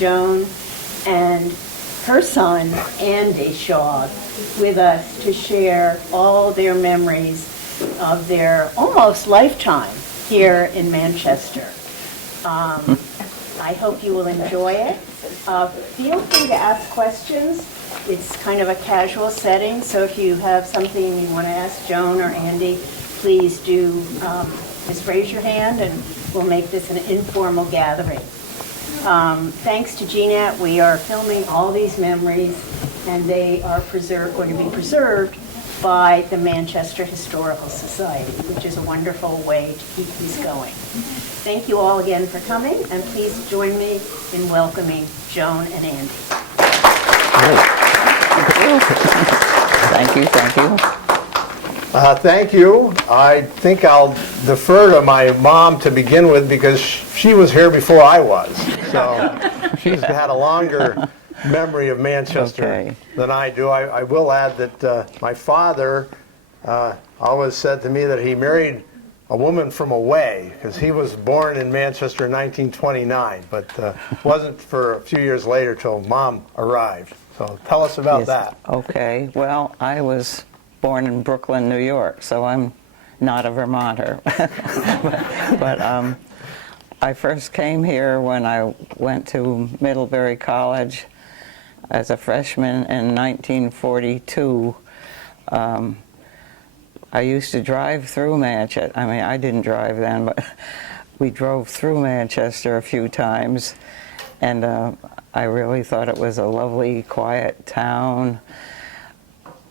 Joan and her son, Andy Shaw, with us to share all their memories of their almost lifetime here in Manchester. I hope you will enjoy it. Feel free to ask questions. It's kind of a casual setting, so if you have something you want to ask Joan or Andy, please do just raise your hand and we'll make this an informal gathering. Thanks to GNAT, we are filming all these memories and they are going to be preserved by the Manchester Historical Society, which is a wonderful way to keep these going. Thank you all again for coming, and please join me in welcoming Joan and Andy. Thank you, thank you. Thank you. I think I'll defer to my mom to begin with because she was here before I was. So she's had a longer memory of Manchester than I do. I will add that my father always said to me that he married a woman from away because he was born in Manchester in 1929, but it wasn't for a few years later till Mom arrived. So tell us about that. Okay, well, I was born in Brooklyn, New York, so I'm not a Vermonter. but I first came here when I went to Middlebury College as a freshman in 1942. I used to drive through Manchester. I mean, I didn't drive then, but we drove through Manchester a few times, and I really thought it was a lovely, quiet town.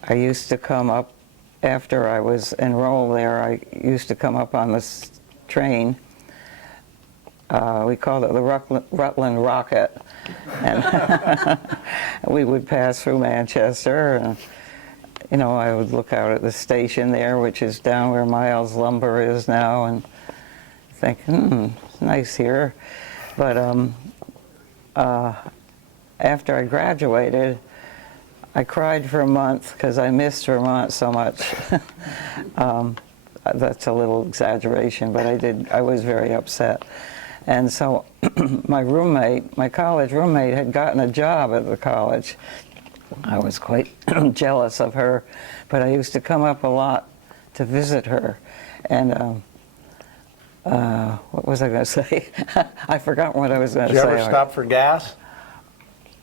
I used to come up, after I was enrolled there, I used to come up on this train. We called it the Rutland Rocket, and we would pass through Manchester, and you know, I would look out at the station there, which is down where Miles Lumber is now, and think, it's nice here. But after I graduated, I cried for a month because I missed Vermont so much. That's a little exaggeration, but I was very upset. And so my college roommate had gotten a job at the college. I was quite jealous of her, but I used to come up a lot to visit her. And what was I going to say? I forgot what I was going to say. Did you ever stop for gas?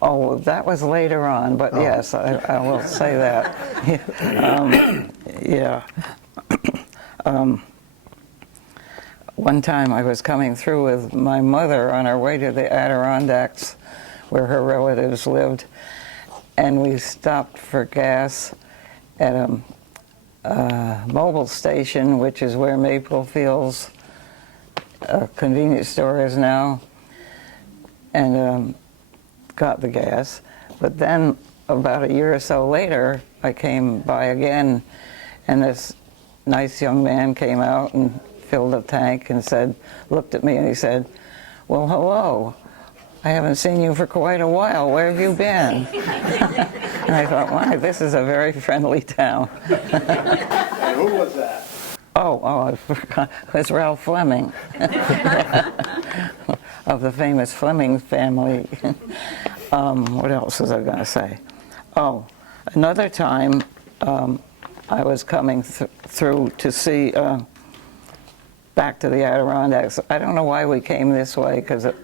Oh, that was later on, but yes, I will say that. Yeah. One time I was coming through with my mother on our way to the Adirondacks, where her relatives lived, and we stopped for gas at a Mobil station, which is where Maple Field's convenience store is now, and got the gas. But then about a year or so later, I came by again, and this nice young man came out and filled a tank and looked at me and he said, "Well, hello. I haven't seen you for quite a while. Where have you been?" And I thought, wow, this is a very friendly town. And who was that? I forgot. It was Ralph Fleming of the famous Fleming family. What else was I going to say? Oh, another time I was coming through to see back to the Adirondacks. I don't know why we came this way, because it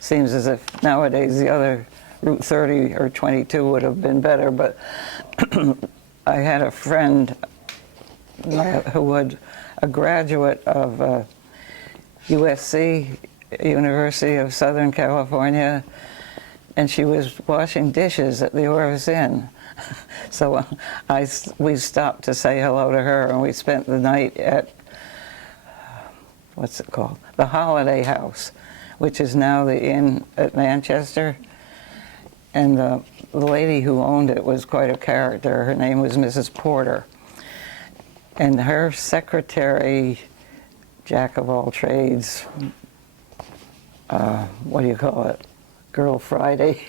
seems as if nowadays the other Route 30 or 22 would have been better, but I had a friend who was a graduate of USC, University of Southern California, and she was washing dishes at the Orvis Inn. So we stopped to say hello to her, and we spent the night at, what's it called? The Holiday House, which is now the Inn at Manchester. And the lady who owned it was quite a character. Her name was Mrs. Porter. And her secretary, jack of all trades, what do you call it? Girl Friday,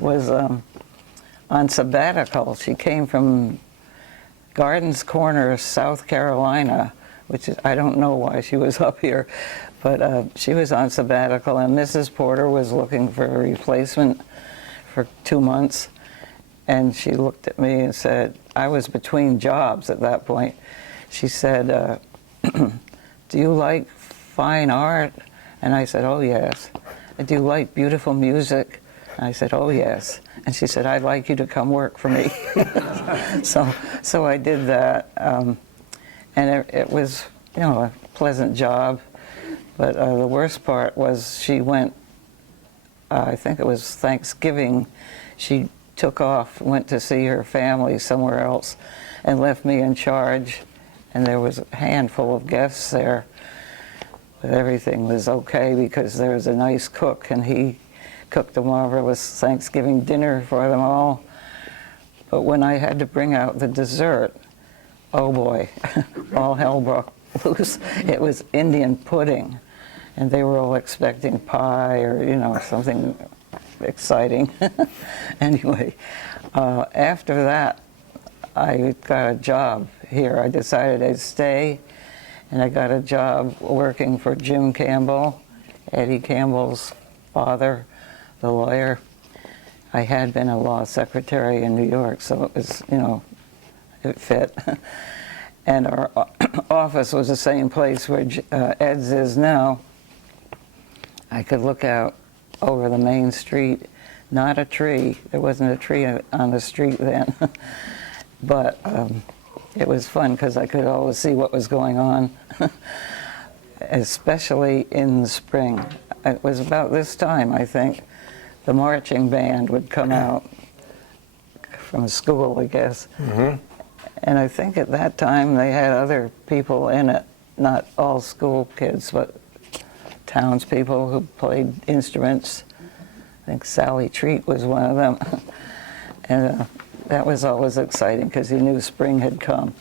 was on sabbatical. She came from Gardens Corner, South Carolina, which is, I don't know why she was up here, But she was on sabbatical, and Mrs. Porter was looking for a replacement for 2 months. And she looked at me and said, I was between jobs at that point. She said, do you like fine art? And I said, oh, yes. Do you like beautiful music? And I said, oh, yes. And she said, I'd like you to come work for me. So I did that. And it was, you know, a pleasant job. But the worst part was she went, I think it was Thanksgiving, she took off, went to see her family somewhere else, and left me in charge. And there was a handful of guests there. But everything was okay because there was a nice cook, and he cooked a marvelous Thanksgiving dinner for them all. But when I had to bring out the dessert, oh boy, all hell broke loose. It was Indian pudding, and they were all expecting pie or, you know, something exciting. Anyway, after that, I got a job here. I decided I'd stay, and I got a job working for Jim Campbell, Eddie Campbell's father, the lawyer. I had been a law secretary in New York, so it was, you know, it fit. And our office was the same place where Ed's is now. I could look out over the main street, not a tree. There wasn't a tree on the street then. But it was fun because I could always see what was going on, especially in the spring. It was about this time, I think, the marching band would come out from school, I guess. Mm-hmm. And I think at that time they had other people in it, not all school kids, but townspeople who played instruments. I think Sally Treat was one of them. And that was always exciting because you knew spring had come.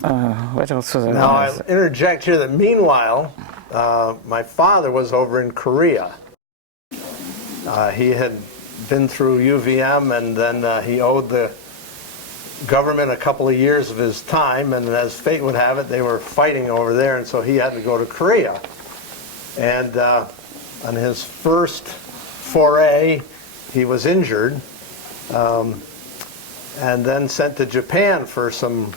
What else was there? Now, I'll interject here that meanwhile, my father was over in Korea. He had been through UVM, and then he owed the government a couple of years of his time, and as fate would have it, they were fighting over there, and so he had to go to Korea. And on his first foray, he was injured, and then sent to Japan for some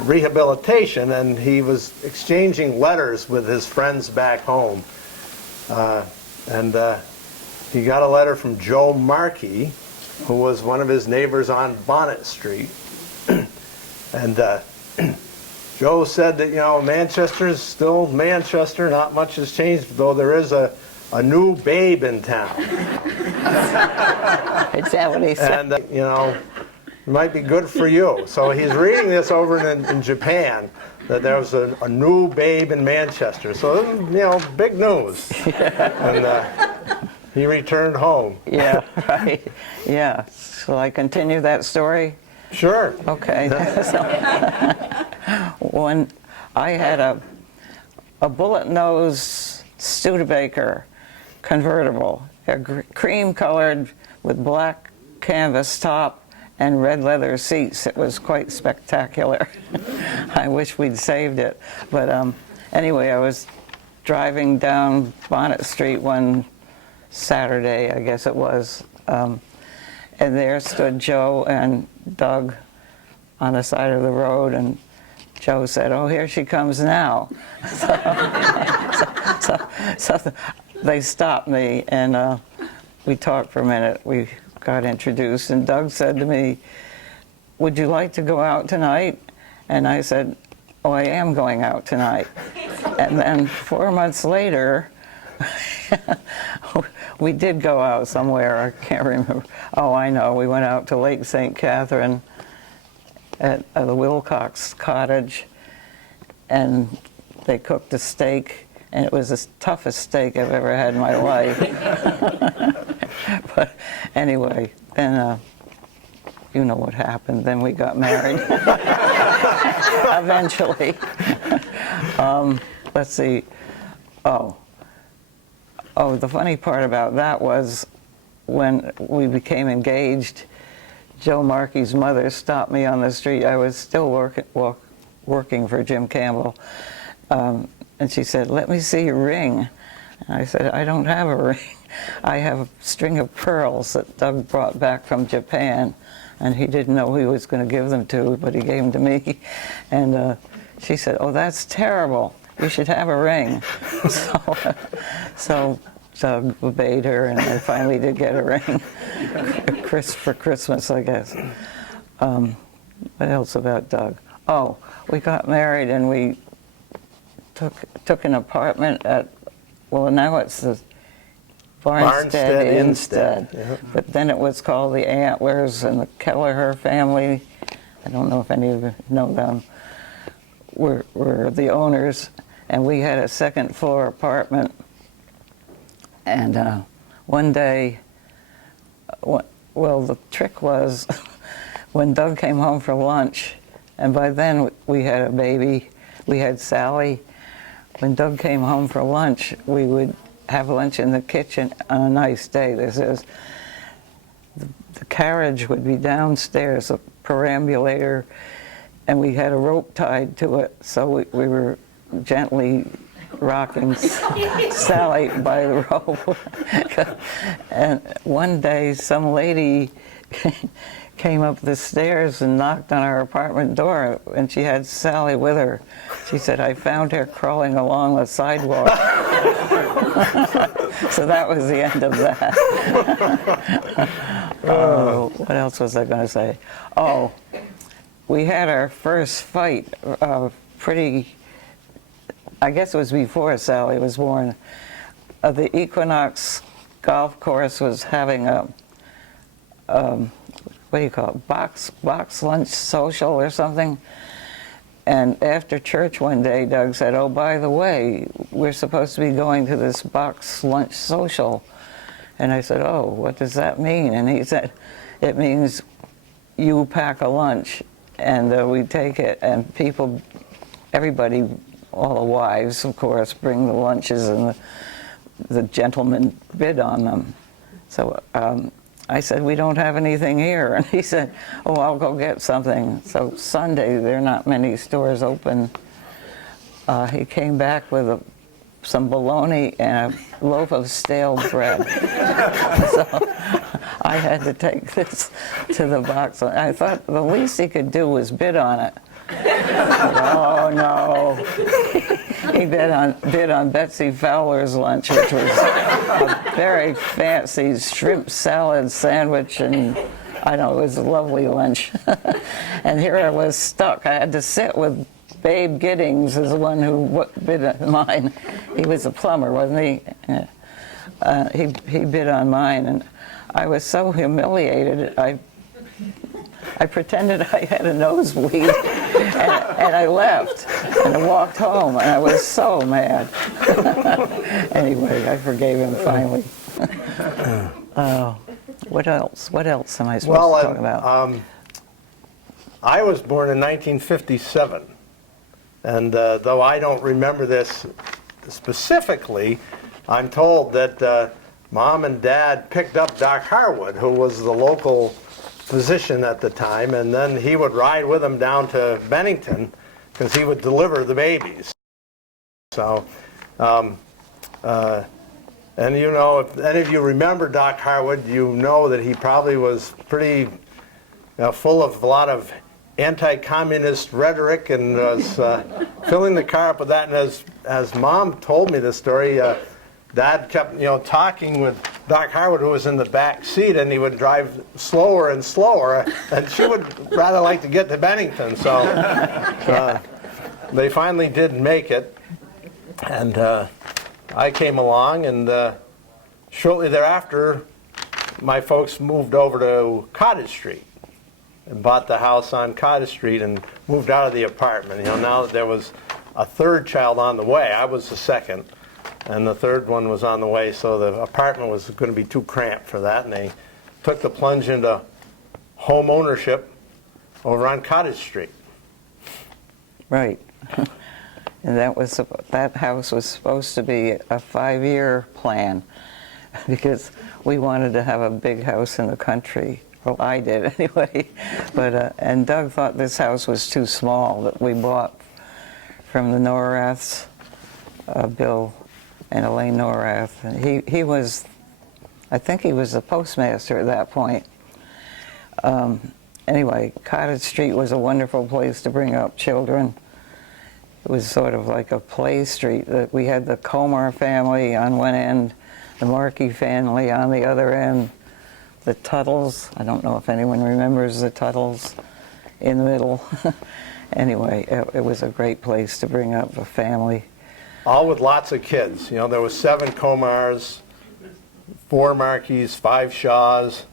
rehabilitation, and he was exchanging letters with his friends back home. And he got a letter from Joe Markey, who was one of his neighbors on Bonnet Street. And Joe said that, you know, Manchester's still Manchester, not much has changed, though there is a new babe in town. Is that what he said? And, you know, it might be good for you. So he's reading this over in Japan, that there was a new babe in Manchester. So, you know, big news. And he returned home. Yeah, right. Yeah. Shall I continue that story? Sure. Okay. So, when I had a bullet nose Studebaker convertible, cream-colored with black canvas top and red leather seats. It was quite spectacular. I wish we'd saved it. But anyway, I was driving down Bonnet Street one Saturday, I guess it was, and there stood Joe and Doug on the side of the road, and Joe said, "Oh, here she comes now." So they stopped me, and we talked for a minute. We got introduced, and Doug said to me, "Would you like to go out tonight?" And I said, "Oh, I am going out tonight." And then 4 months later, we did go out somewhere. I can't remember. Oh, I know. We went out to Lake St. Catherine at the Wilcox Cottage, and they cooked a steak, and it was the toughest steak I've ever had in my life. But anyway, then you know what happened. Then we got married. Eventually. Let's see. Oh, the funny part about that was when we became engaged, Joe Markey's mother stopped me on the street. I was still working for Jim Campbell. and she said, "Let me see your ring." And I said, "I don't have a ring. I have a string of pearls that Doug brought back from Japan, and he didn't know who he was going to give them to, but he gave them to me." And she said, "Oh, that's terrible. You should have a ring." So Doug obeyed her, and I finally did get a ring for Christmas, I guess. What else about Doug? Oh, we got married, and we took an apartment at, well, now it's the Barnstead Instead. Yeah. But then it was called the Antlers, and the Kelleher family, I don't know if any of you know them, were the owners, and we had a second floor apartment. And one day, well, the trick was when Doug came home for lunch, and by then we had a baby, we had Sally. When Doug came home for lunch, we would have lunch in the kitchen on a nice day. This is, the carriage would be downstairs, a perambulator, and we had a rope tied to it, so we were gently rocking Sally by the rope. And one day, some lady came up the stairs and knocked on our apartment door, and she had Sally with her. She said, "I found her crawling along the sidewalk." So that was the end of that. What else was I going to say? Oh, we had our first fight I guess it was before Sally was born. The Equinox golf course was having a what do you call it, box lunch social or something. And after church one day, Doug said, "Oh, by the way, we're supposed to be going to this box lunch social." And I said, "Oh, what does that mean?" And he said, "It means you pack a lunch, and we take it, and everybody, all the wives, of course, bring the lunches, and the gentlemen bid on them." So I said, "We don't have anything here." And he said, "Oh, I'll go get something." So Sunday, there are not many stores open. He came back with some bologna and a loaf of stale bread. So I had to take this to the box. I thought the least he could do was bid on it. Oh, no. He bid on Betsy Fowler's lunch, which was a very fancy shrimp salad sandwich, and I know, it was a lovely lunch. And here I was stuck. I had to sit with Babe Giddings as the one who bid on mine. He was a plumber, wasn't he? He bid on mine, and I was so humiliated. I pretended I had a nosebleed, and I left, and I walked home, and I was so mad. Anyway, I forgave him finally. What else? What else am I supposed to talk about? I was born in 1957, and though I don't remember this specifically, I'm told that Mom and Dad picked up Doc Harwood, who was the local physician at the time, and then he would ride with them down to Bennington because he would deliver the babies. So, and you know, if any of you remember Doc Harwood, you know that he probably was pretty full of a lot of anti-communist rhetoric, and was filling the car up with that. And as Mom told me the story, Dad kept, talking with Doc Harwood, who was in the back seat, and he would drive slower and slower, and she would rather like to get to Bennington. So they finally did make it, and I came along, and shortly thereafter, my folks moved over to Cottage Street and bought the house on Cottage Street and moved out of the apartment. Now that there was a third child on the way, I was the second, and the third one was on the way, so the apartment was going to be too cramped for that, and they took the plunge into home ownership over on Cottage Street. Right. And that house was supposed to be a 5-year plan, because we wanted to have a big house in the country. Well, I did anyway. But and Doug thought this house was too small that we bought from the Noraths. Bill and Elaine Norath. And he was, I think he was the postmaster at that point. Anyway, Cottage Street was a wonderful place to bring up children. It was sort of like a play street. We had the Comer family on one end, the Markey family on the other end, the Tuttles. I don't know if anyone remembers the Tuttles in the middle. Anyway, it was a great place to bring up a family. All with lots of kids. You know, there was 7 Comars, 4 Markeys, 5 Shaws,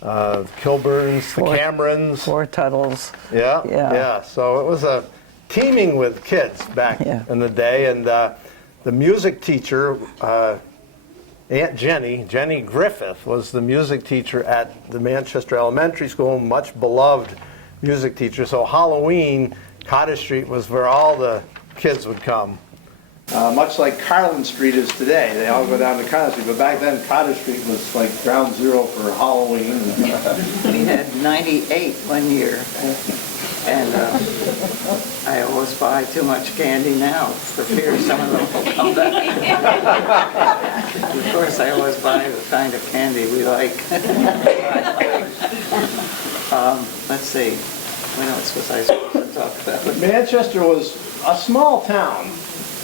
Kilburns, the Camerons. 4 Tuttles. Yeah. So it was a teeming with kids back in the day. And the music teacher, Aunt Jenny Griffith, was the music teacher at the Manchester Elementary School, much beloved music teacher. So Halloween, Cottage Street was where all the kids would come. Much like Carlin Street is today. They all go down to Cottage Street, but back then Cottage Street was like ground zero for Halloween. We had 98 one year, and I always buy too much candy now for fear some of them will come back. Of course, I always buy the kind of candy we like. Let's see, what else was I supposed to talk about? Manchester was a small town,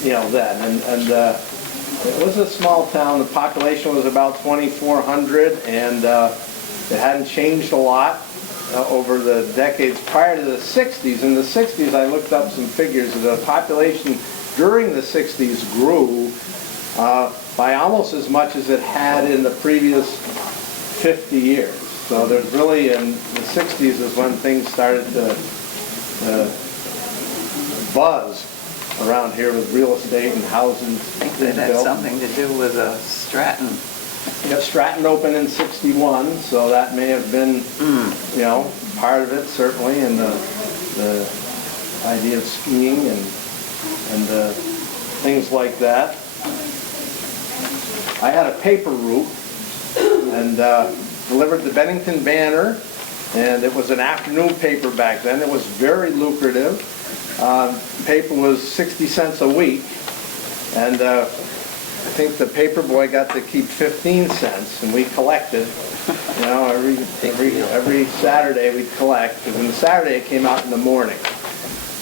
you know, then, and it was a small town. The population was about 2,400, and it hadn't changed a lot over the decades prior to the 60s. In the 60s, I looked up some figures. The population during the 60s grew by almost as much as it had in the previous 50 years. So there's really, in the 60s is when things started to buzz around here with real estate and housing. I think that had something to do with Stratton. Yeah, Stratton opened in 61, so that may have been, you know, part of it certainly, and the idea of skiing and things like that. I had a paper route and delivered the Bennington Banner, and it was an afternoon paper back then. It was very lucrative. Paper was 60 cents a week, and I think the paper boy got to keep 15 cents, and we collected. You know, every Saturday we'd collect, because on the Saturday it came out in the morning.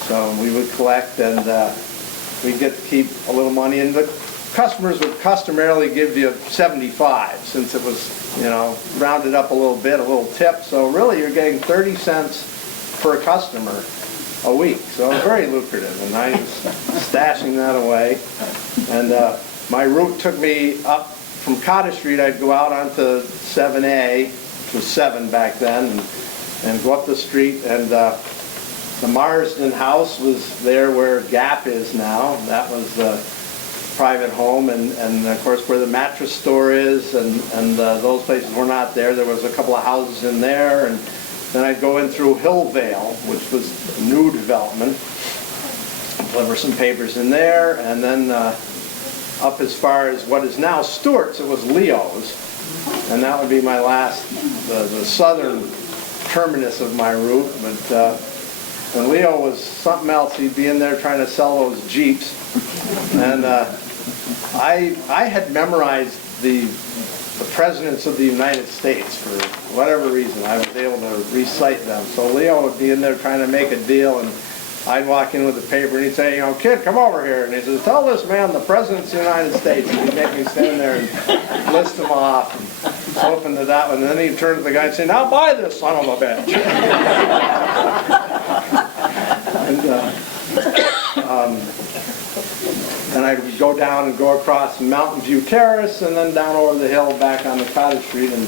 So we would collect, and we'd get to keep a little money, and the customers would customarily give you 75, since it was, you know, rounded up a little bit, a little tip. So really you're getting 30 cents per customer a week. So very lucrative, and I was stashing that away. And my route took me up from Cottage Street. I'd go out onto 7A, which was 7 back then, and go up the street, and the Marsden house was there where Gap is now. That was the private home, and of course where the mattress store is, and those places were not there. There was a couple of houses in there, and then I'd go in through Hillvale, which was a new development, deliver some papers in there, and then up as far as what is now Stewart's. It was Leo's, and that would be my last, the southern terminus of my route. But when Leo was something else, he'd be in there trying to sell those Jeeps, and I had memorized the presidents of the United States for whatever reason. I was able to recite them. So Leo would be in there trying to make a deal, and I'd walk in with the paper, and he'd say, you know, kid, come over here. And he says, tell this man the presidents of the United States. And he'd make me stand there and list them off, and open to that one. And then he'd turn to the guy and say, now buy this son of a bitch. And I'd go down and go across Mountain View Terrace, and then down over the hill back on the Cottage Street, and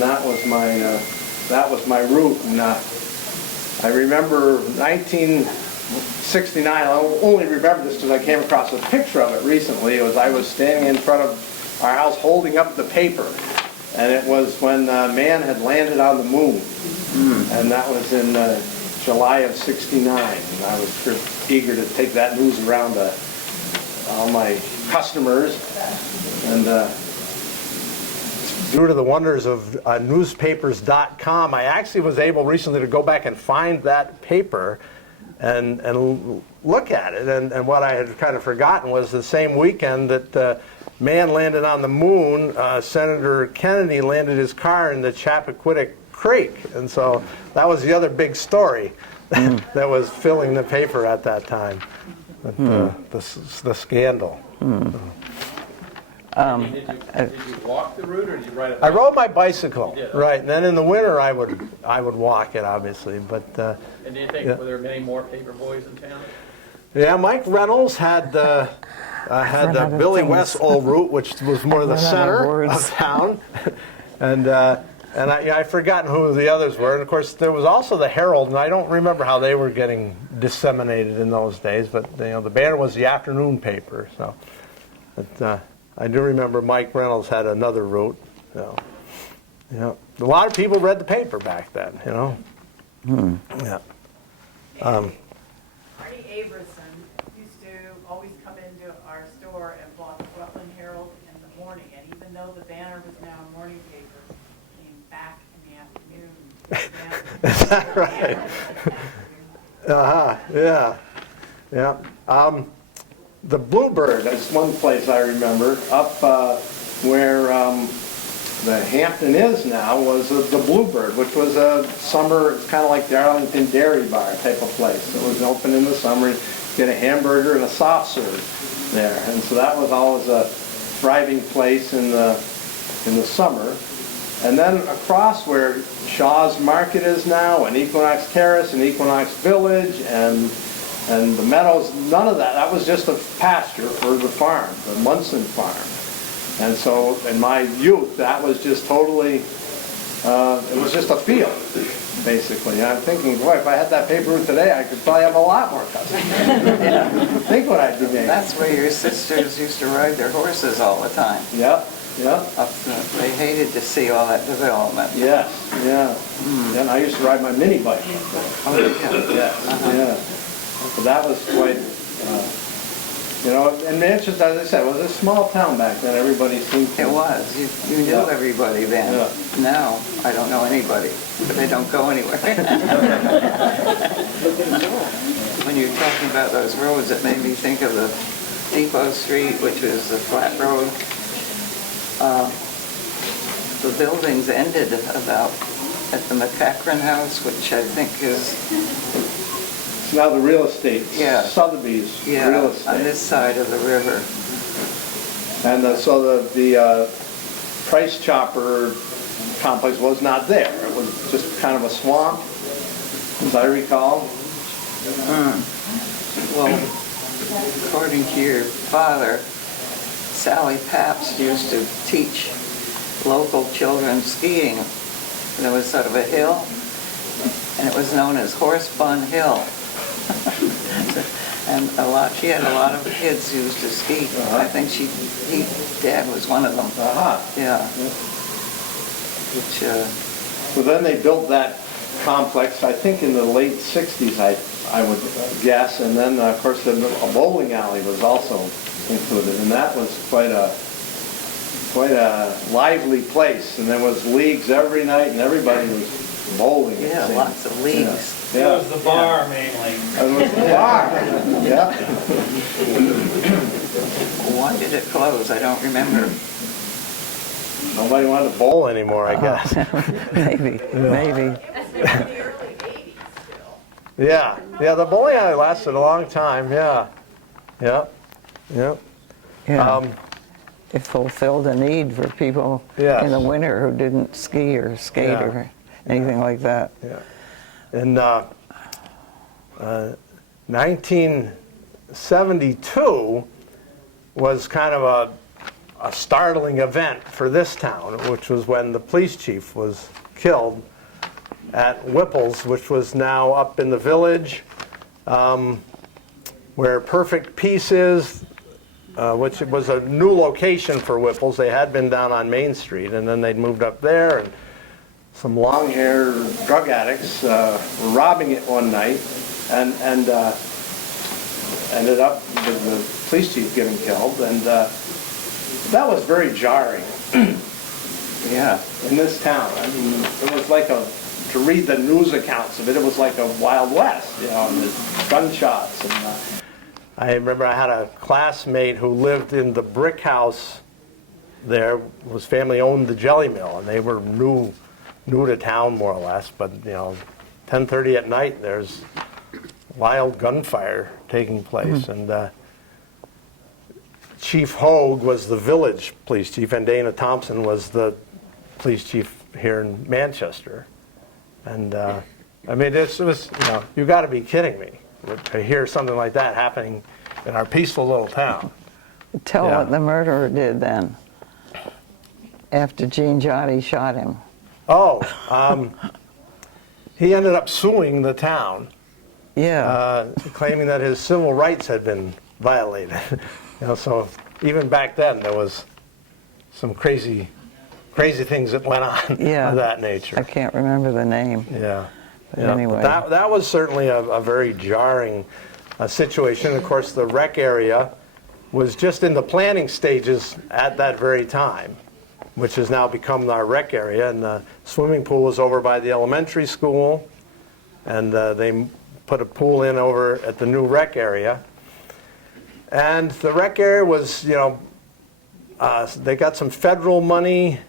that was my route. And I remember 1969. I only remember this because I came across a picture of it recently. It was I was standing in front of our house holding up the paper, and it was when man had landed on the moon, and that was in July of '69. And I was sure eager to take that news around to all my customers, and due to the wonders of newspapers.com, I actually was able recently to go back and find that paper and look at it. And what I had kind of forgotten was the same weekend that man landed on the moon, Senator Kennedy landed his car in the Chappaquiddick Creek. And so that was the other big story that was filling the paper at that time, the scandal. Did you walk the route or did you ride a I rode my bicycle, Yeah. right, and then in the winter I would walk it, obviously, but And do you think, Yeah. were there many more paper boys in town? yeah, Mike Reynolds had the run out of Billy things. West Old Route, which was more the I've run out of center words. of town, and I've forgotten who the others were, and of course there was also the Herald, and I don't remember how they were getting disseminated in those days, but the Banner was the afternoon paper, so. But, I do remember Mike Reynolds had another route. So, yeah, a lot of people read the paper back then. Yeah. Marty Averson used to always come into our store and bought the Rutland Herald in the morning, and even though the Banner was now a morning paper, came back in the afternoon. Is that right? Yeah. Yeah. The Bluebird is one place I remember. Up where the Hampton is now was the Bluebird, which was a summer, it's kind of like the Arlington Dairy Bar type of place. It was open in the summer, get a hamburger and a soft serve there. And so that was always a thriving place in the summer. And then across where Shaw's Market is now, and Equinox Terrace, and Equinox Village, and the meadows, none of that. That was just a pasture for the farm, the Munson farm. And so in my youth, that was just totally, it was just a field, basically. And I'm thinking, boy, if I had that paper route today, I could probably have a lot more customers. Think what I'd be making. That's where your sisters used to ride their horses all the time. Yep. They hated to see all that development. Yes, yeah. And I used to ride my mini bike. Yeah. But that was quite, and Manchester, as I said, was a small town back then. Everybody seemed to. It was. You knew everybody then. Yeah. Now, I don't know anybody, but they don't go anywhere. When you're talking about those roads, it made me think of the Depot Street, which was the flat road. The buildings ended about at the McCachran House, which I think is It's now the real estate. Yeah. Sotheby's yeah, real on estate. this side of the river. And so the Price Chopper complex was not there. It was just kind of a swamp, as I recall. Well, according to your father, Sally Pabst used to teach local children skiing. There was sort of a hill, and it was known as Horse Bun Hill. And she had a lot of kids who used to ski. I think Dad was one of them. Yeah. Which, So then they built that complex, I think in the late 60s, I would guess. And then, of course, a bowling alley was also included. And that was quite a lively place. And there was leagues every night, and everybody was bowling. yeah, lots of leagues. Yeah. It was the bar mainly. It was the bar. Yeah. Why did it close? I don't remember. Nobody wanted to bowl anymore, I guess. Maybe. That's in the early 80s still. Yeah. The bowling alley lasted a long time. Yeah. Yeah. It fulfilled a need for people Yes. in the winter who didn't ski or skate Yeah. or anything like that. Yeah. In 1972 was kind of a startling event for this town, which was when the police chief was killed at Whipple's, which was now up in the village, where Perfect Peace is, which was a new location for Whipple's. They had been down on Main Street, and then they'd moved up there, and some long-haired drug addicts were robbing it one night, and ended up with the police chief getting killed, and that was very jarring. Yeah. In this town. I mean, it was like a to read the news accounts of it, it was like a Wild West, you know, and the gunshots. And I remember I had a classmate who lived in the brick house there. His family owned the jelly mill, and they were new to town more or less. But you know, 10:30 at night, there's wild gunfire taking place, and Chief Hogue was the village police chief, and Dana Thompson was the police chief here in Manchester. And I mean, it was, you know, you got to be kidding me to hear something like that happening in our peaceful little town. Tell Yeah. what the murderer did then, after Gene Jotty shot him. Oh, he ended up suing the town, Yeah. claiming that his civil rights had been violated. You know, so even back then there was some crazy things that went on Yeah. of that nature. I can't remember the name. Yeah. But Yeah. anyway. That was certainly a very jarring situation. Of course, the rec area was just in the planning stages at that very time, which has now become our rec area. And the swimming pool was over by the elementary school, and they put a pool in over at the new rec area. And the rec area was, you know, they got some federal money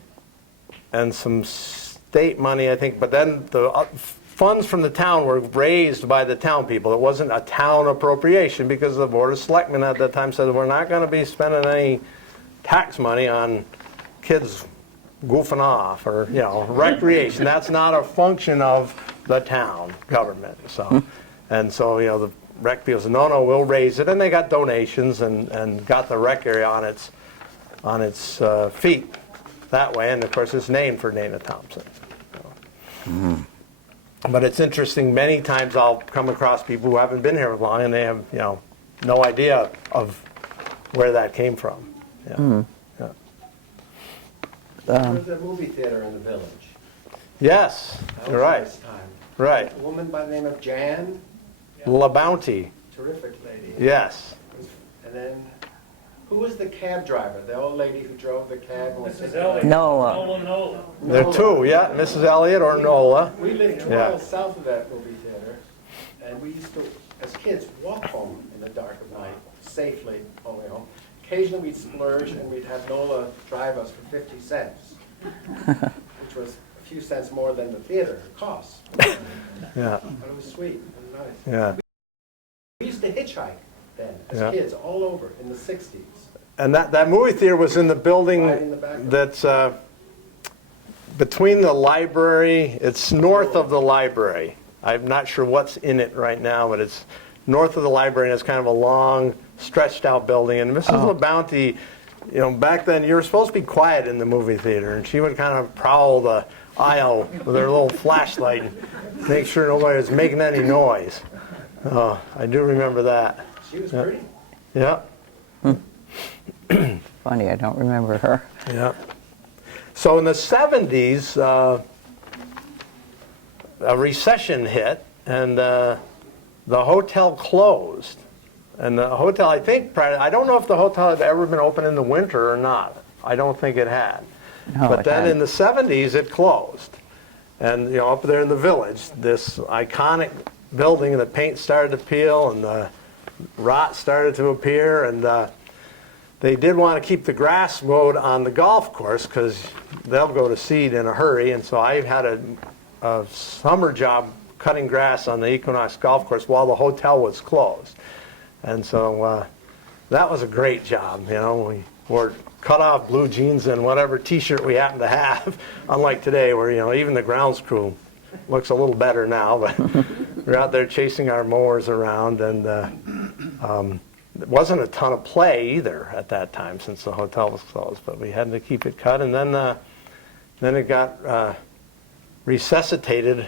and some state money, I think, but then the funds from the town were raised by the town people. It wasn't a town appropriation because the Board of Selectmen at that time said, we're not going to be spending any tax money on kids goofing off or, you know, recreation. That's not a function of the town government. So, and so, you know, the rec people said, no, we'll raise it. And they got donations and got the rec area on its feet that way. And of course, it's named for Dana Thompson. But it's interesting, many times I'll come across people who haven't been here long and they have, you know, no idea of where that came from. Yeah. Yeah. There was a movie theater in the village. Yes, That you're was right. this time. Right. A woman by the name of Jan, La Bounty. terrific lady. Yes. And then, who was the cab driver? The old lady who drove the cab? and was Mrs. sitting- Elliott. Nola. Nola. There are two, yeah, Mrs. Elliott or Nola. We lived 2 Yeah. miles south of that movie theater, and we used to, as kids, walk home in the dark of night, safely, all the way home. Occasionally we'd splurge and we'd have Nola drive us for 50 cents, which was a few cents more than the theater cost. Yeah, But it was sweet, it was nice. yeah. We used to hitchhike then, as Yeah. kids, all over in the 60s. And that movie theater was in the building Right in the back of that's between the library. It's north of the library. I'm not sure what's in it right now, but it's north of the library, and it's kind of a long, stretched out building. And Mrs. LaBounty, you know, back then you were supposed to be quiet in the movie theater, and she would kind of prowl the aisle with her little flashlight and make sure nobody was making any noise. I do remember that. She was pretty. Yeah. Funny, I don't remember her. Yeah. So in the 70s, a recession hit, and the hotel closed. And the hotel, I think, I don't know if the hotel had ever been open in the winter or not. I don't think it had. No, But it then hadn't. in the 70s, it closed. And, you know, up there in the village, this iconic building, the paint started to peel and the rot started to appear, and they did want to keep the grass mowed on the golf course because they'll go to seed in a hurry. And so I had a summer job cutting grass on the Equinox golf course while the hotel was closed. And so that was a great job. You know, we wore cut-off blue jeans and whatever T-shirt we happened to have. Unlike today, where, you know, even the grounds crew looks a little better now, but we're out there chasing our mowers around, and there wasn't a ton of play either at that time since the hotel was closed, but we had to keep it cut. And then it got resuscitated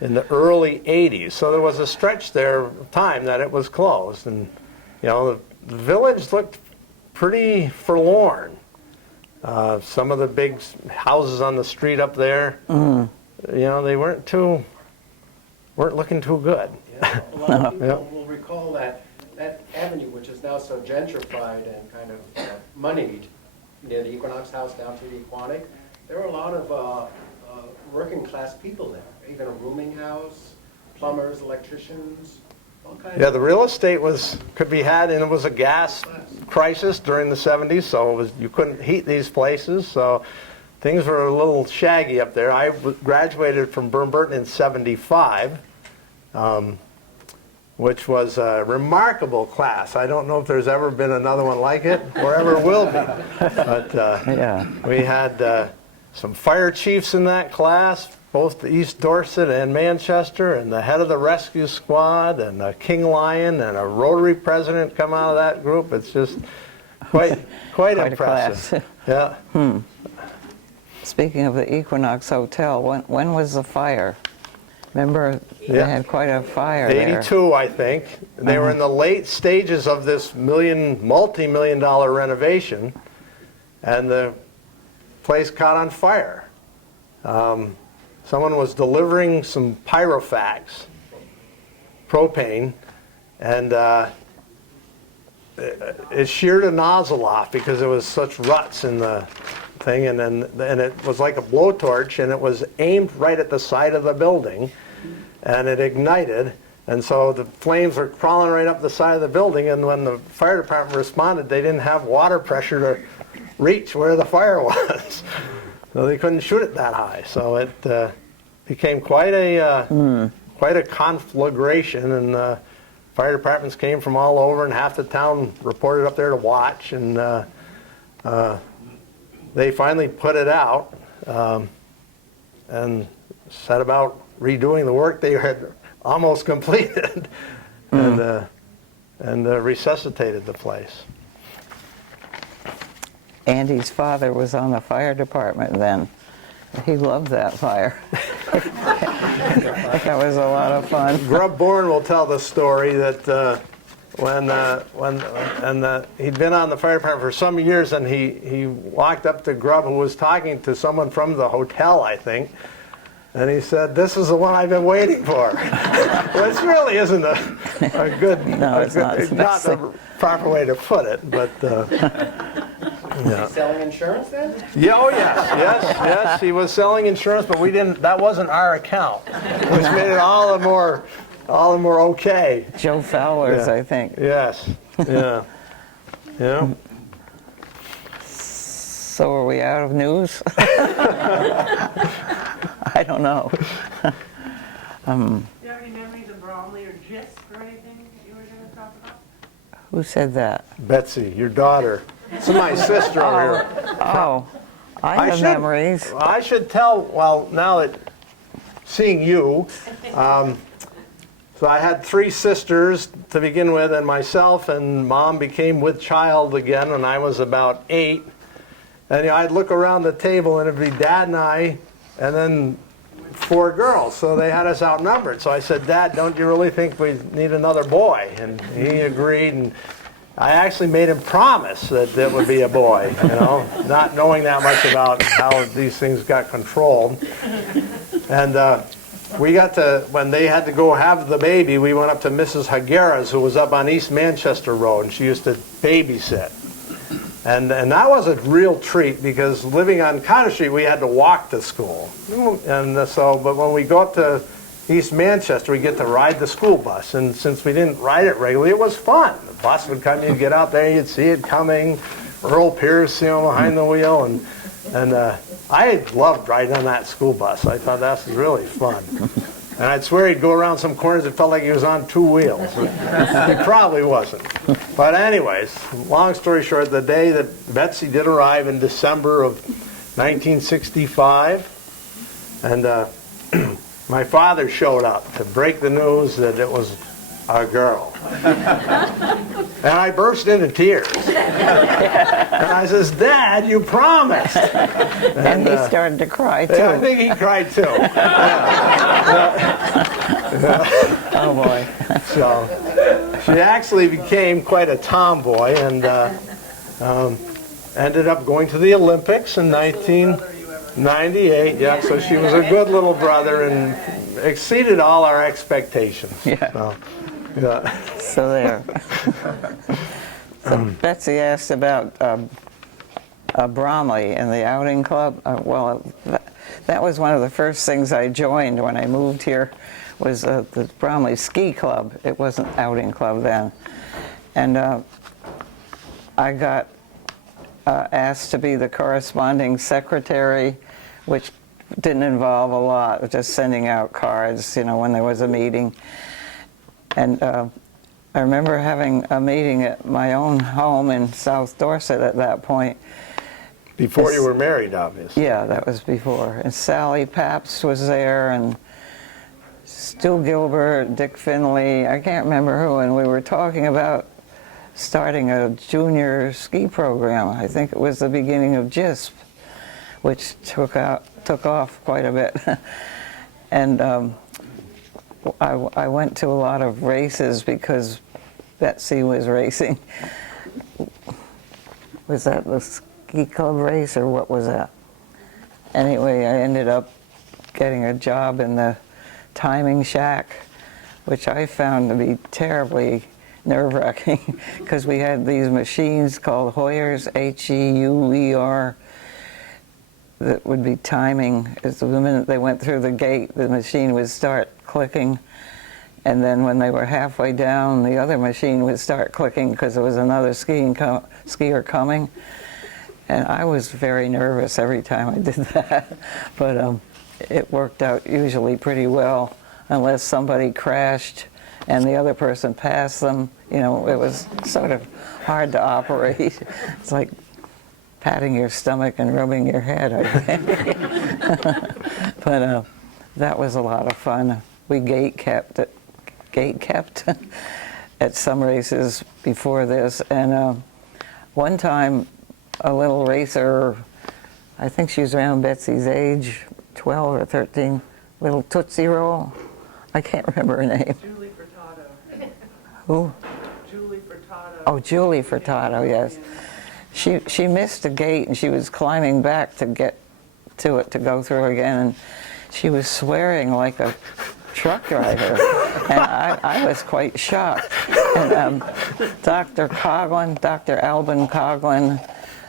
in the early 80s. So there was a stretch there of time that it was closed, and you know, the village looked pretty forlorn. Some of the big houses on the street up there, you know, they weren't looking too good. Yeah, a lot of people will recall that avenue, which is now so gentrified and kind of moneyed, near the Equinox House down to the Aquatic. There were a lot of working class people there, even a rooming house, plumbers, electricians, all kinds. Yeah, the real estate could be had, and it was a gas crisis during the 70s, so you couldn't heat these places, so things were a little shaggy up there. I graduated from Burton in 75, which was a remarkable class. I don't know if there's ever been another one like it, or ever will be. But Yeah. we had some fire chiefs in that class, both East Dorset and Manchester, and the head of the rescue squad, and a King Lion, and a Rotary president come out of that group. It's just quite Quite a impressive. class. Yeah. Speaking of the Equinox Hotel, when was the fire? Remember, they Yeah. had quite a fire there. 82, I think. They were in the late stages of this multi-million-dollar renovation, and the place caught on fire. Someone was delivering some pyrofax, propane, and it sheared a nozzle off because there was such ruts in the thing, and it was like a blowtorch, and it was aimed right at the side of the building, and it ignited, and so the flames were crawling right up the side of the building, and when the fire department responded, they didn't have water pressure to reach where the fire was. So they couldn't shoot it that high. So it became quite a conflagration, and fire departments came from all over, and half the town reported up there to watch, and they finally put it out and set about redoing the work they had almost completed, and resuscitated the place. Andy's father was on the fire department then. He loved that fire. That was a lot of fun. Grub Bourne will tell the story that he'd been on the fire department for some years, and he walked up to Grub, who was talking to someone from the hotel, I think, and he said, "This is the one I've been waiting for." Which really isn't a good, No, it's not. It's not the proper way to put it, but. Yeah. Selling insurance then? Yeah, oh yes, he was selling insurance, but we didn't. That wasn't our account, which made it all the more okay. Joe Fowler's, Yeah. I think. Yes, yeah, yeah. So are we out of news? I don't know. Do you have any memories of Bromley or GIST or anything that you were going to talk about? Who said that? Betsy, your daughter. This is my sister over here. Oh, I have memories. I should tell. Well, now that seeing you. So I had 3 sisters to begin with, and myself, and Mom became with child again when I was about 8. And I'd look around the table, and it'd be Dad and I, and then 4 girls. So they had us outnumbered. So I said, "Dad, don't you really think we need another boy?" And he agreed, and I actually made him promise that it would be a boy, not knowing that much about how these things got controlled. And we got to, when they had to go have the baby, we went up to Mrs. Hagera's, who was up on East Manchester Road, and she used to babysit. And that was a real treat, because living on Cottage Street, we had to walk to school. And but when we go up to East Manchester, we get to ride the school bus. And since we didn't ride it regularly, it was fun. The bus would come, you'd get out there, you'd see it coming. Earl Pierce, behind the wheel. And I loved riding on that school bus. I thought that was really fun. And I'd swear he'd go around some corners, it felt like he was on 2 wheels. He probably wasn't. But anyways, long story short, the day that Betsy did arrive in December of 1965, and my father showed up to break the news that it was a girl. And I burst into tears. And I says, "Dad, you promised." And he started to cry, too. Yeah, I think he cried too. Oh, boy. So she actually became quite a tomboy, and ended up going to the Olympics in 1998. Yeah, so she was a good little brother and exceeded all our expectations. Yeah. So, yeah. So there. So Betsy asked about Bromley and the outing club. that was one of the first things I joined when I moved here, was the Bromley Ski Club. It wasn't outing club then. And I got asked to be the corresponding secretary, which didn't involve a lot, just sending out cards, you know, when there was a meeting. And I remember having a meeting at my own home in South Dorset at that point. Before you were married, obviously. Yeah, that was before. And Sally Pabst was there, and Stu Gilbert, Dick Finley, I can't remember who, and we were talking about starting a junior ski program. I think it was the beginning of GISP, which took off quite a bit. And I went to a lot of races because Betsy was racing. Was that the ski club race, or what was that? Anyway, I ended up getting a job in the timing shack, which I found to be terribly nerve-wracking because we had these machines called Heuers, H-E-U-E-R, that would be timing. As the minute they went through the gate, the machine would start clicking, and then when they were halfway down, the other machine would start clicking because there was another skier coming. And I was very nervous every time I did that, but it worked out usually pretty well, unless somebody crashed and the other person passed them. You know, it was sort of hard to operate. It's like patting your stomach and rubbing your head, I think. But that was a lot of fun. We gate kept at some races before this, and one time a little racer, I think she was around Betsy's age, 12 or 13, little Tootsie Roll. I can't remember her name. Julie Furtado. Who? Julie Furtado. Oh, Julie Furtado, yes. She missed a gate and she was climbing back to get to it to go through again, and she was swearing like a truck driver, and I was quite shocked. And Dr. Alban Coughlin,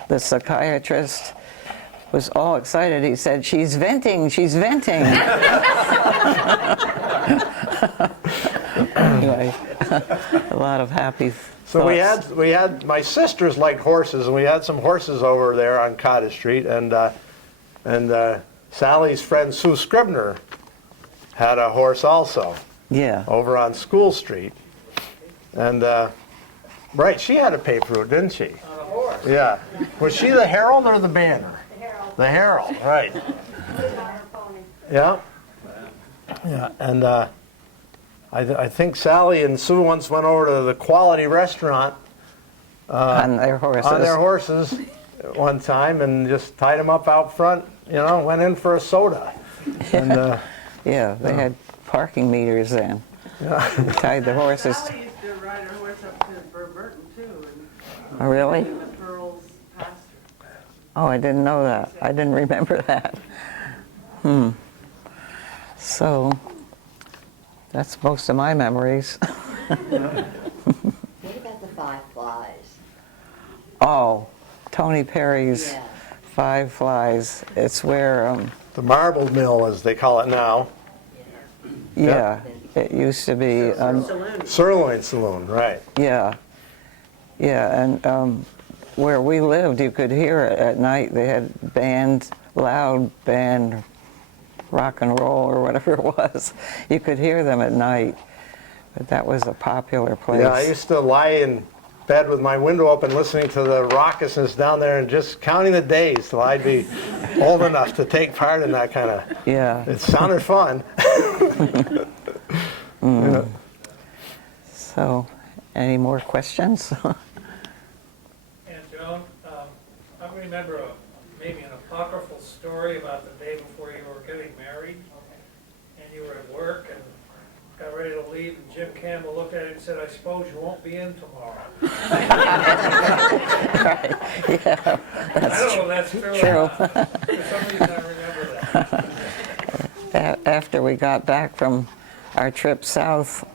the psychiatrist, was all excited. He said, "She's venting, she's venting." Anyway, a lot of happy So thoughts. we had my sisters liked horses, and we had some horses over there on Cottage Street, and Sally's friend Sue Scribner had a horse also Yeah. over on School Street, and right, she had a paper route, didn't she? Yeah. Was she the Herald or the Banner? The Herald, right. Yeah. Yeah, and I think Sally and Sue once went over to the Quality Restaurant On their horses. One time and just tied them up out front, you know, went in for a soda. And, Yeah, they had parking meters then. Tied the horses. Sally used to ride her horse up to Burburton too, Oh, really? and the Pearls pasture. Oh, I didn't know that. I didn't remember that. So, that's most of my memories. What about the Five Flies? Oh, Tony Perry's Yeah. Five Flies. It's where, the Marble Mill, as they call it now. yeah, it used to be, Sirloin Saloon, right. yeah. Yeah, and where we lived, you could hear it at night. They had loud band, rock and roll or whatever it was. You could hear them at night, but that was a popular place. Yeah, I used to lie in bed with my window open listening to the raucousness down there and just counting the days till I'd be old enough to take part in that kind of... Yeah. It sounded fun. Yeah. So, any more questions? And Joan, I remember maybe an apocryphal story about the day before you were getting married, and you were at work and got ready to leave, and Jim Campbell looked at it and said, "I suppose you won't be in tomorrow." Right, yeah, I don't know if that's true true. or not. For some reason, I remember that. After we got back from our trip south,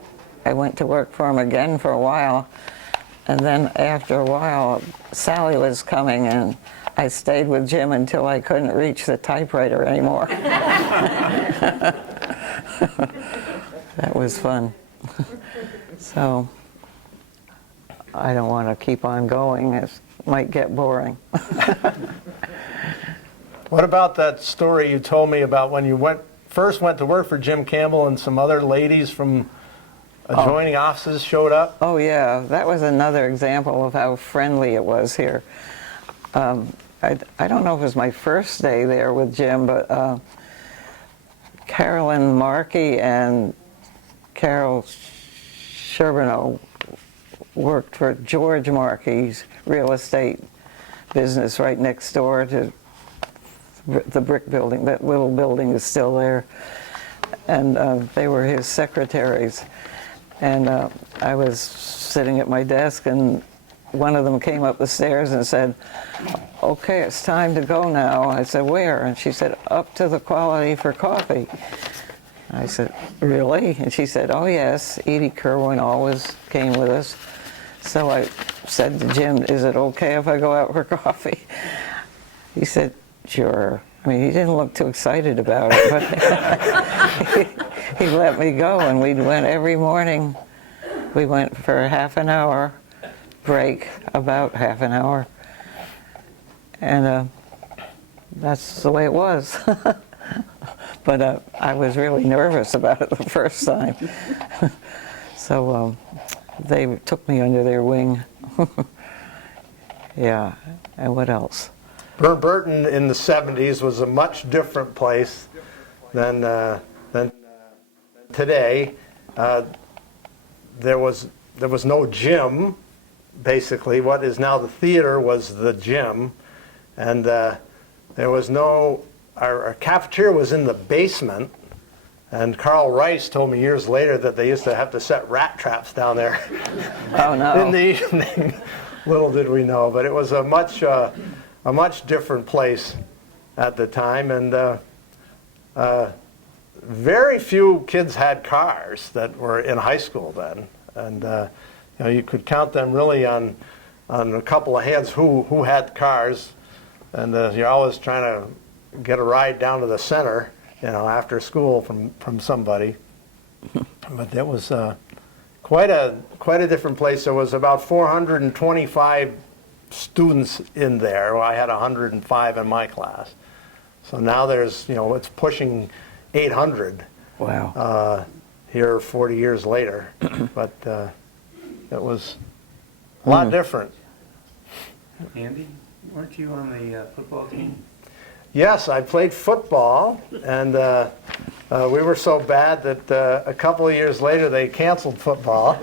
I went to work for him again for a while, and then after a while, Sally was coming, and I stayed with Jim until I couldn't reach the typewriter anymore. That was fun. So I don't want to keep on going. It might get boring. What about that story you told me about when you first went to work for Jim Campbell and some other ladies from adjoining offices showed up? Oh yeah, that was another example of how friendly it was here. I don't know if it was my first day there with Jim, but Carolyn Markey and Carol Sherbino worked for George Markey's real estate business right next door to the brick building. That little building is still there. And they were his secretaries. And I was sitting at my desk, and one of them came up the stairs and said, "Okay, it's time to go now." I said, "Where?" And she said, "Up to the Quality for Coffee." I said, "Really?" And she said, "Oh yes, Edie Kerwin always came with us." So I said to Jim, "Is it okay if I go out for coffee?" He said, "Sure." I mean, he didn't look too excited about it, but he let me go, and we went every morning. We went for a half an hour break, about half an hour, and that's the way it was. But I was really nervous about it the first time. So they took me under their wing. Yeah, and what else? Burton in the 70s was a much different place than today. There was no gym. Basically, what is now the theater was the gym, and there was no. Our cafeteria was in the basement, and Carl Rice told me years later that they used to have to set rat traps down there. Oh no! In the evening. Little did we know, but it was a much different place at the time, and very few kids had cars that were in high school then, and you could count them really on a couple of hands who had cars, and you're always trying to get a ride down to the center, after school from somebody. But that was quite a different place. There was about 425 students in there. Well, I had 105 in my class. So now there's, it's pushing 800. Wow. Here 40 years later. But it was a lot different. Andy, weren't you on the football team? Yes, I played football, and we were so bad that a couple of years later they canceled football.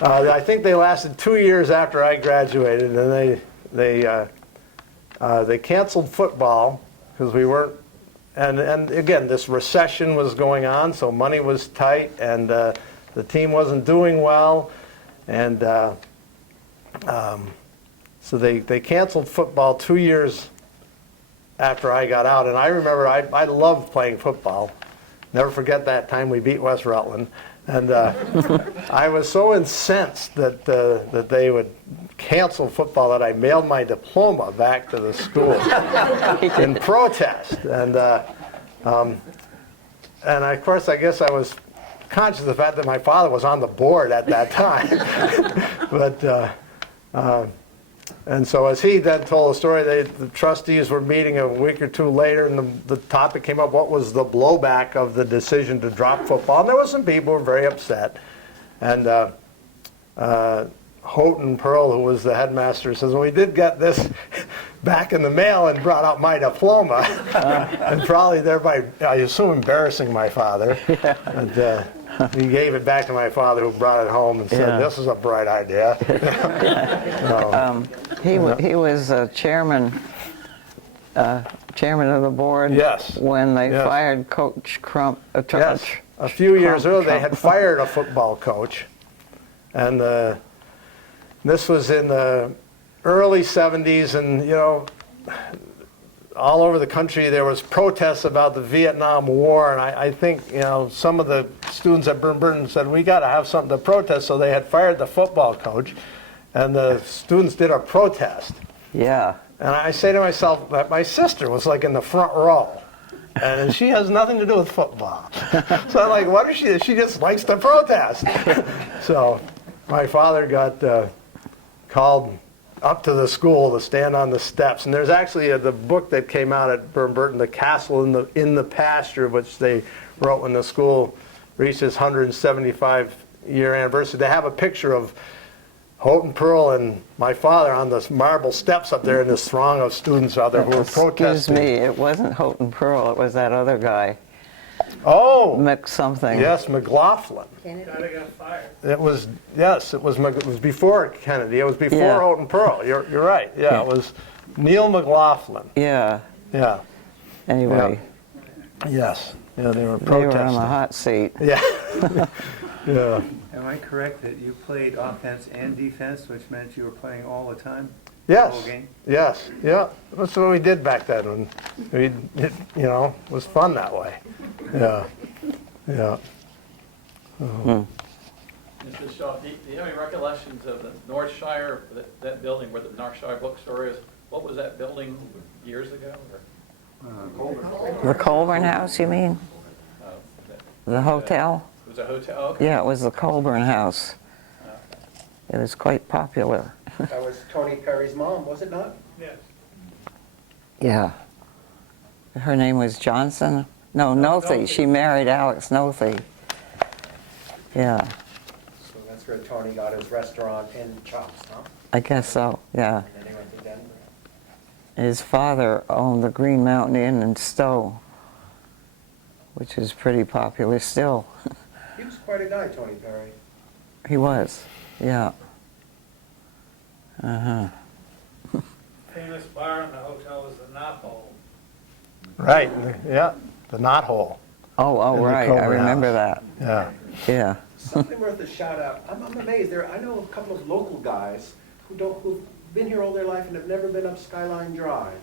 I think they lasted 2 years after I graduated, and they canceled football because we weren't. And again, this recession was going on, so money was tight, and the team wasn't doing well, and so they canceled football 2 years after I got out. And I remember I loved playing football. Never forget that time we beat West Rutland. And I was so incensed that they would cancel football that I mailed my diploma back to the school in protest. And of course, I guess I was conscious of the fact that my father was on the board at that time. But and so as he then told the story, the trustees were meeting a week or two later, and the topic came up, what was the blowback of the decision to drop football? And there were some people who were very upset. And Houghton Pearl, who was the headmaster, says, well, we did get this back in the mail, and brought out my diploma. And probably thereby, I assume, embarrassing my father. Yeah. And he gave it back to my father, who brought it home and said, this is a bright idea. He was chairman of the board. Yes. When they Yes. fired Coach Crump. Yes. A few years earlier, they Trump. had fired a football coach, and this was in the early 70s, and all over the country there was protests about the Vietnam War, and I think some of the students at Burton said, we got to have something to protest, so they had fired the football coach, and the students did a protest. Yeah. And I say to myself that my sister was like in the front row. And she has nothing to do with football. So I'm like, what is she? She just likes to protest. So my father got called up to the school to stand on the steps. And there's actually the book that came out at Burton, The Castle in the Pasture, which they wrote when the school reached its 175-year anniversary. They have a picture of Houghton Pearl and my father on the marble steps up there in this throng of students out there who were protesting. Excuse me, it wasn't Houghton Pearl, it was that other guy. Oh! Mick something. Yes, McLaughlin. Gotta get fired. It was, yes, it was before Kennedy. It was before Yeah. Houghton Pearl. You're right. Yeah, it was Neil McLaughlin. Yeah. Yeah. Anyway, Yes. Yeah, they were they protesting. were on the hot seat. Yeah. Yeah. Am I correct that you played offense and defense, which meant you were playing all the time? Yes. The whole game? Yes. Yeah. That's what we did back then. When it was fun that way. Yeah. Yeah. Mr. Shaw, do you have any recollections of the Northshire, that building where the Northshire bookstore is? What was that building years ago? The Colburn House, you mean? The hotel? It was a hotel? Okay. Yeah, it was the Colburn House. It was quite popular. That was Tony Perry's mom, was it not? Yes. Yeah. Her name was Johnson? No, Nothey. She married Alex Nothey. Yeah, So that's where Tony got his restaurant in Chops, huh? I guess so, yeah. And then he went to Denver. His father owned the Green Mountain Inn in Stowe, which is pretty popular still. He was quite a guy, Tony Perry. He was, yeah. Uh-huh. Famous bar in the hotel was the Knot Hole. Right. Yeah. The knothole. Oh, In the right, I Colburn remember House. that. Yeah. Yeah. Something worth a shout out. I'm amazed. I know a couple of local guys who've been here all their life and have never been up Skyline Drive.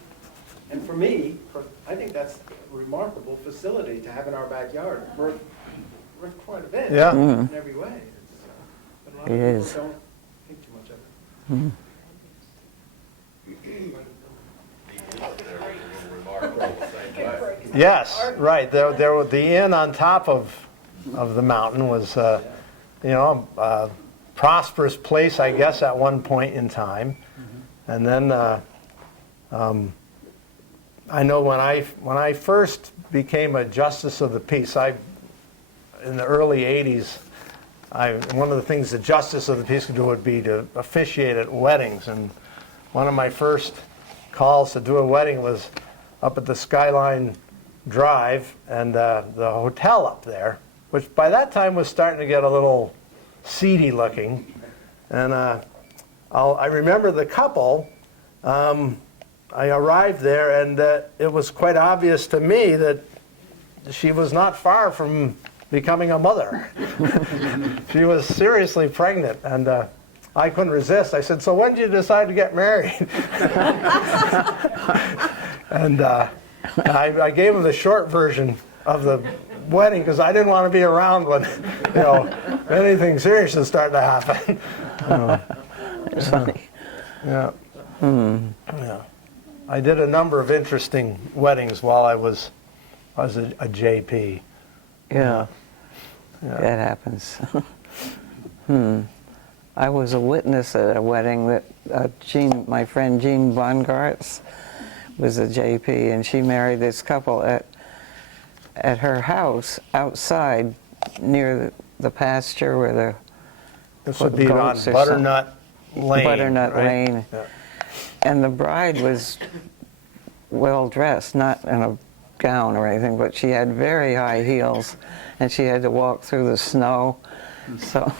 And for me, I think that's a remarkable facility to have in our backyard. Worth quite a bit. Yeah. Mm. In every way. But a lot It of is. people don't think too much of it. Yes, right. There was the inn on top of the mountain was, a prosperous place, I guess, at one point in time. And then I know when I first became a justice of the peace, in the early '80s, one of the things the justice of the peace could do would be to officiate at weddings. And one of my first calls to do a wedding was up at the Skyline Drive and the hotel up there, which by that time was starting to get a little seedy looking. And I remember the couple, I arrived there and it was quite obvious to me that she was not far from becoming a mother. She was seriously pregnant, and I couldn't resist. I said, "So when did you decide to get married?" And I gave him the short version of the wedding because I didn't want to be around when anything serious is starting to happen. It's funny. Yeah. Yeah. I did a number of interesting weddings while I was a JP. Yeah. Yeah. That happens. I was a witness at a wedding that my friend Jean Bongartz was a JP, and she married this couple at her house outside near the pasture where This would be on goats or Butternut Lane. Butternut right? Lane. Yeah. And the bride was well dressed, not in a gown or anything, but she had very high heels, and she had to walk through the snow. So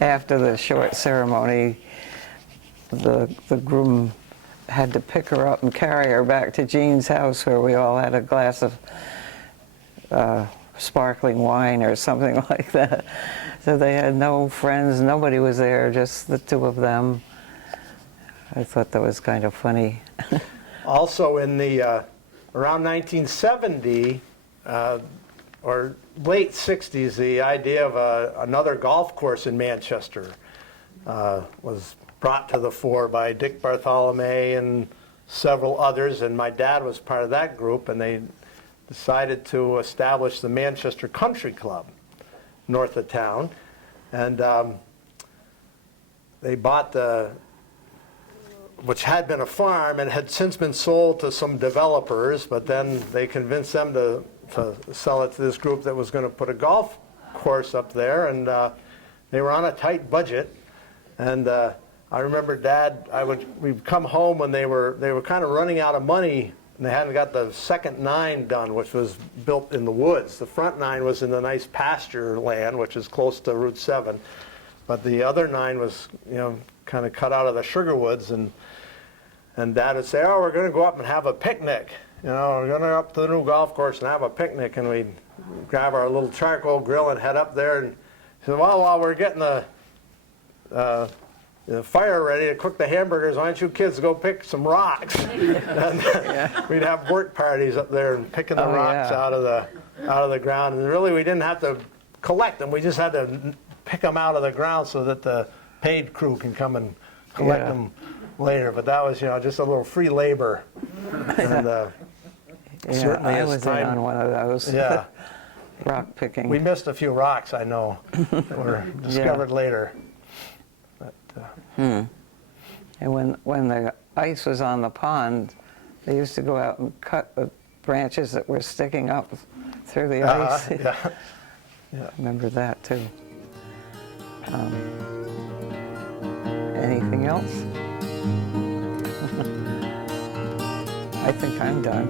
after the short ceremony, the groom had to pick her up and carry her back to Jean's house, where we all had a glass of sparkling wine or something like that. So they had no friends, nobody was there, just the two of them. I thought that was kind of funny. Also in the around 1970 or late 60s, the idea of another golf course in Manchester was brought to the fore by Dick Bartholomew and several others, and my dad was part of that group, and they decided to establish the Manchester Country Club north of town. And they bought which had been a farm and had since been sold to some developers, but then they convinced them to sell it to this group that was going to put a golf course up there, and they were on a tight budget. And I remember Dad, we'd come home when they were kind of running out of money, and they hadn't got the second 9 done, which was built in the woods. The front 9 was in the nice pasture land, which is close to Route 7, but the other 9 was, kind of cut out of the sugar woods, and Dad would say, "Oh, we're going to go up and have a picnic. We're going to go up to the new golf course and have a picnic." And we'd grab our little charcoal grill and head up there. And he said, "Well, while we're getting the fire ready to cook the hamburgers, why don't you kids go pick some rocks?" And we'd have work parties up there and picking the rocks out of the ground. And really, we didn't have to collect them. We just had to pick them out of the ground so that the paid crew can come and collect them later. But that was, just a little free labor. And certainly I as was time, in on one of those. Yeah. Rock picking. We missed a few rocks, I know, that were discovered later. But, And when the ice was on the pond, they used to go out and cut the branches that were sticking up through the ice. yeah. I remember that too. Anything else? I think I'm done.